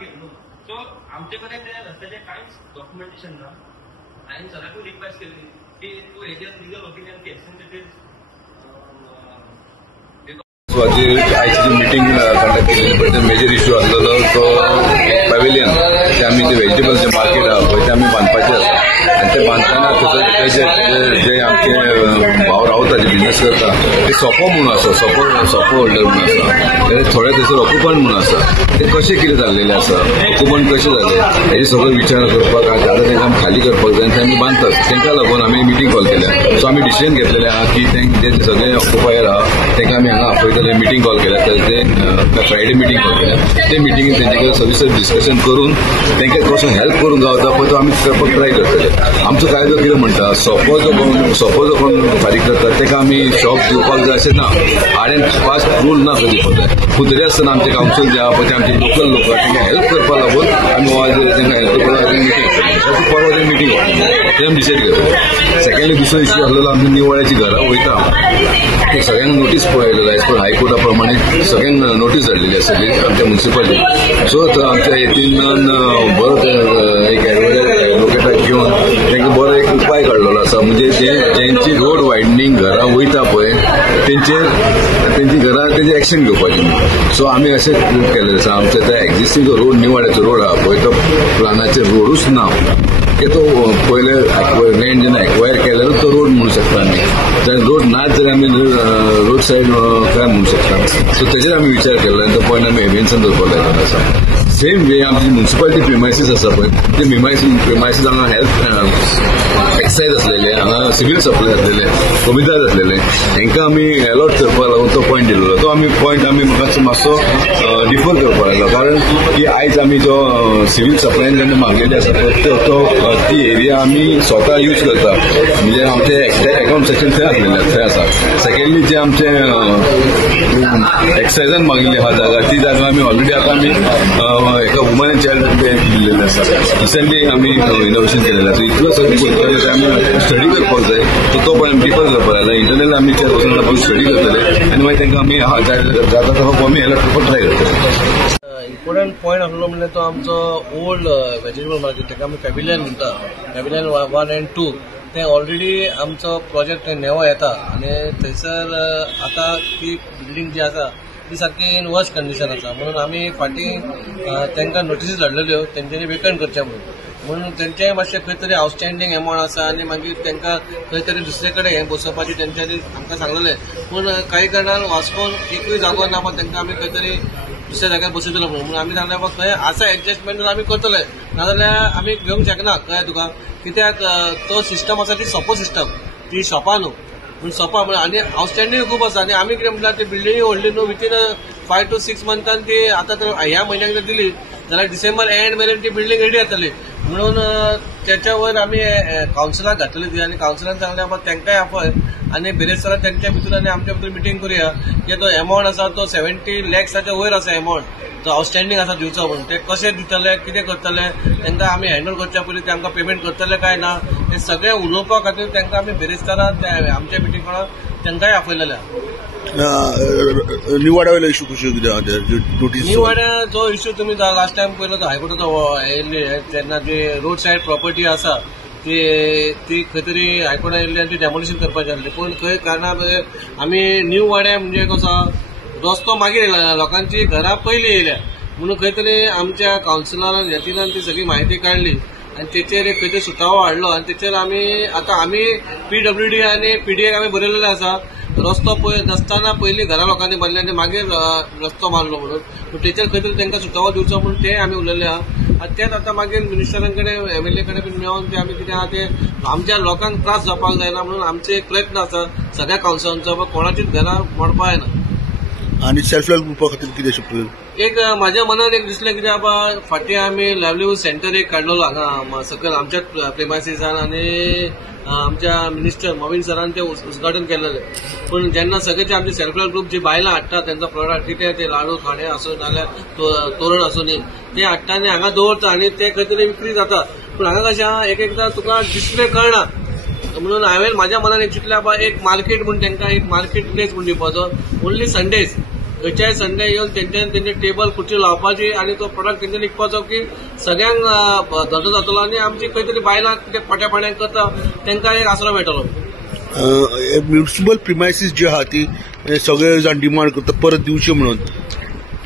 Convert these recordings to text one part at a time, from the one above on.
Market न्हू. So आमचे कडेन ते रस्त्याचे कांयच डॉक्युमेंटेशन ना. हांवें सराकूय रिक्वेस्ट केली की तूं हेजेर लिगल ओपिनियन घे. आयची जी मिटींग कंडक्ट केली पण मेजर इश्यू आसलेलो तो पॅव्हिलियन ते आमी ते व्हेजिटेबलचे मार्केट आहा पळय ते आमी बांदपाचे आसा आनी ते बांदतना जे आमचे भाव रावता जे बिझनेस करता ते सोपो म्हणून आसा सोपो होल्डर म्हणून आसा थोडे थंयसर ऑक्युपंट म्हणून आसा ते कशें कितें जाल्लेले आसा ऑक्युपंट कशें जाले हेजे सगळो विचार करपाक आतां तांकां आमी खाली करपाक जाय आनी आमी बांदतात तांकां लागून आमी मिटींग कॉल केल्या. सो आमी डिसिजन घेतलेले आहा की जे सगळे ऑक्युपायर आहा तांकां आमी हांगा आपयतले मिटींग कॉल केल्या ते फ्रायडे मिटींग कॉल केल्या ते मिटींगेन तेंचे कडेन सविस्तर डिस्कशन करून तांकां कसो हेल्प करूंक गावता पळय तो आमी करपाक ट्राय करतले. आमचो कायदो कितें म्हणटा सोपो जो कोण फारीक करता ताका आमी शॉप दिवपाक जाय अशें ना. हार्ड एंड फास्ट रूल ना खंय दिवपाक जाय. फुडले आसतना आमचे कावन्सील जे आहा पळय ते आमचे लोकल लोक तांकां हेल्प करपाक लागून आमी तांकां हेल्प करपाक मिटींग परवा ते मिटींग ते आमी डिसायड करतले. सेकंडली दुसरो इश्यू आसलेलो आमची निवळ्याची घरां वयता ते सगळ्यांक नोटीस पळयलेलो एज पर हायकोर्टा प्रमाणे सगळ्यांक नोटीस धाडलेली आसली आमच्या म्युन्सिपालिटी. सो आमच्या हेतीन बरो एक एडवोकेटाक घेवन तांकां बरो एक उपाय काडलेलो आसा म्हणजे जेंची रोड वायडनींग घरां वयता पळय तेंची घरां तेजे एक्शन घेवपाची. सो आमी अशें केलेलें आसा आमच्या त्या एक्झिस्टींग जो रोड निवाड्याचो रोड आहा पळय तो प्लानाचेर रोडूच ना की तो पयले लँड जेन्ना एक्वायर केल्यारूच तो रोड म्हणू शकता आमी. रोड नाच जाल्यार आमी रोड सायड काय म्हणू शकता. सो तेजेर आमी विचार केलो आनी तो पॉयंट आमी एव्हिएन्सान दवरपाक लायिल्लो आसा. सेम वे आमची म्युन्सिपालिटी प्रिमायसीस आसा पळय ते प्रिमायसीस हांगा हेल्थ एक्सायज आसलेले हांगा सिव्हिल सप्लाय आसलेले कमिदार आसलेले तांकां आमी अलॉट करपाक लागून तो पॉयंट दिल्लो. तो पॉयंट आमी मातसो डिफर करपाक लागलो कारण की आयज आमी जो सिव्हिल सप्लायन जेन्ना मागलेले आसा पळय ती एरिया आमी स्वता यूज करता म्हणजे आमचे अकाउंट सेक्शन थंय आसा. सेकंडली जे आमचे एक्सायजान मागिल्ली आहा जागा ती जागा आमी ऑलरेडी आतां आमी एका वुमन एंड चायल्ड दिल्लेले आसा. रिसेंटली आमी इनोव्हेशन केलेलें आसा. इतलो सगळें करतले आमी स्टडी करपाक जाय तो पण आमी डिफर करपाक जाय. इंटरनल आमी त्या वचून स्टडी करतले आनी मागीर तांकां आमी जाता तो आमी अलॉट करपाक ट्राय करतले. इम्पॉर्टंट पॉयंट आसलो म्हणजे तो आमचो ओल्ड व्हेजिटेबल मार्केट ताका आमी पॅव्हिलियन म्हणटा पॅव्हिलियन 1 and 2 ते ऑलरेडी आमचो प्रोजेक्ट नेवो येता आनी थंयसर आतां ती बिल्डींग जी आसा ती सारकी इन वर्स्ट कंडिशन आसा म्हणून आमी फाटीं तांकां नोटिसीस धाडलेल्यो तेंच्यांनी वेकंट करचें म्हणून तेंचें मातशें खंय तरी आउटस्टँडींग एमावंट आसा आनी मागीर तांकां खंय तरी दुसरे कडेन हें बसोवपाची तेंच्यांनी आमकां सांगलेलें. पूण काही कारणान वास्कोन एकूय जागो ना पण तांकां आमी खंय तरी दुसऱ्या जाग्यार बसयतलो म्हणून आमी सांगलें खंय आसा एडजस्टमेंट आमी करतले नाजाल्यार आमी घेवंक शकना कळ्ळें तुका कित्याक तो सिस्टम आसा ती सोपो सिस्टम ती शॉपां न्हू पूण सोपा म्हणून आनी आउटस्टँडींग खूब आसा आनी आमी कितें म्हणल्यार ती बिल्डींग व्हडली न्हू विथीन 5 to 6 months ती आतां तर ह्या म्हयन्याक जर दिली जाल्यार डिसेंबर एंड मेरेन ती बिल्डींग रेडी जातली म्हणून त्याच्या वयर आमी कावन्सिलाक घातली ती आनी कावन्सिलान सांगलें बाबा तांकांय आपय आनी बेरेस्तारा तेंच्या भितर आनी आमच्या भितर मिटींग करुया की तो एमावंट आसा तो 70 lakhsच्या वयर आसा एमावंट जो आउटस्टँडींग आसा दिवचो म्हणून ते कशें दितले कितें करतले तांकां आमी हँडओव्हर करच्या पयलीं ते आमकां पेमेंट करतले काय ना हे सगळें उलोवपा खातीर तांकां आमी बेरेस्तारा आमच्या मिटींग तांकांय आपयलेले आहा. निवाड्या वयलो इश्यू कशें नोटीस निवाड्या जो इश्यू तुमी लास्ट टायम पयलो तो हायकोर्टाचो तेन्ना जी रोड सायड प्रॉपर्टी आसा ती खंय तरी हायकोर्टान येयल्ली आनी ती डेमोलिशन करपाची आसली पूण खंय कारणान आमी न्यू वाड्या म्हणजे कसो रस्तो मागीर येयला लोकांची घरां पयलीं येयल्या म्हणून खंय तरी आमच्या कावन्सिलरान येतिनान ती सगळी म्हायती काडली आनी तेचेर एक खंय तरी सुटावो हाडलो आनी तेचेर आमी PWD आनी PDAक आमी बरयलेलें आसा रस्तो नासतना पयलीं घरां लोकांनी बांदले आनी मागीर रस्तो मारलो म्हणून तेचेर खंय तरी तांकां सुटावो दिवचो म्हणून ते आमी उलयले आहा आनी तेच आतां मागीर मिनिस्टरां कडेन MLA कडेन बीन मेळोन ते आमी कितें आहा ते आमच्या लोकांक त्रास जावपाक जायना म्हणून आमचो एक प्रयत्न आसा सगळ्या कावन्सिलरांचो कोणाचीच घरां मोडपा जायना. आनी सेल्फ हेल्प ग्रुपा खातीर कितें शिकले एक म्हाज्या मनान एक दिसलें कितें बाबा फाटीं आमी लायव्हलीहूड सेंटर एक काडलेलो हांगा सकयल आमच्याच प्रेमायसीसान आनी आमच्या मिनिस्टर मोविन सरान ते उद्घाटन केलेलें पूण जेन्ना सगळेचे आमचे सेल्फ हेल्प ग्रुप जी बायलां हाडटा त्यांचा प्रोडक्ट कितें ते लाडू खाणे आसूं नाल्यार तोरण आसूं न्ही ते हाडटा आनी हांगा दवरता आनी ते खंय तरी विक्री जाता पूण हांगा कशें आहा एकदां तुका डिस्प्ले कळना म्हणून हांवें म्हाज्या मनान एक चिंतलें बाबा एक मार्केट म्हूण तांकां एक मार्केट प्लेस म्हूण दिवपाचो ओन्ली संडेज खंयच्याय संडे येवन तेंचे टेबल खुर्ची लावपाची आणि तो प्रोडक्ट तेंच्यांनी विकपाचो की सगळ्यांक धंदो जातलो आणि आमची खंय तरी बायलां कितें पोट्या पाण्याक करता तांकां एक आसरो मेळटलो. म्युनिसिपल प्रिमायसीस जी आहा ती सगळे जाण डिमांड करता परत दिवची म्हणून.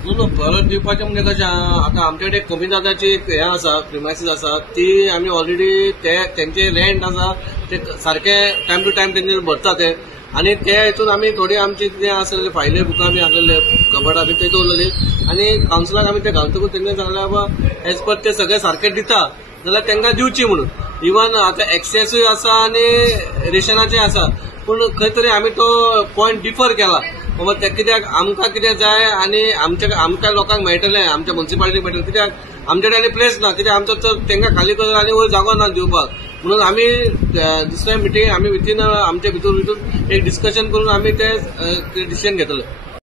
न्हू परत दिवपाचें म्हणजे कशें आतां आमचे कडेन कमी दादाची हें आसा प्रिमायसीस आसा ती आमी ऑलरेडी तेंचे रेंट आसा ते सारखे टायम टू टायम तेंचे भरता ते आणि त्या हितून आमी थोडी आमची कितें आसलेले फायले बुकां आमी आसलेले कबड आमी ते दवरलेली आणि कावन्सिलाक आमी ते घालतकूच तेंच्यानी सांगलें बाबा एज पर ते सगळे सारखे दिता जाल्यार तांकां दिवची म्हणून. इवन आतां एक्सेसूय आसा आणि रेशनाचें आसा पूण खंय तरी आमी तो पॉयंट डिफर केला बाबा ते कित्याक आमकां कितें जाय आणि आमच्या लोकांक मेळटलें आमच्या म्युनिसिपालिटीक मेळटलें कित्याक आमचे कडेन प्लेस ना कित्याक आमचो तर तांकां खाली करता आनी वयर जागो ना दिवपाक म्हणून आमी दुसऱ्या मिटींग आमी विथीन आमचे भितर एक डिस्कशन करून आमी ते डिसिजन घेतले.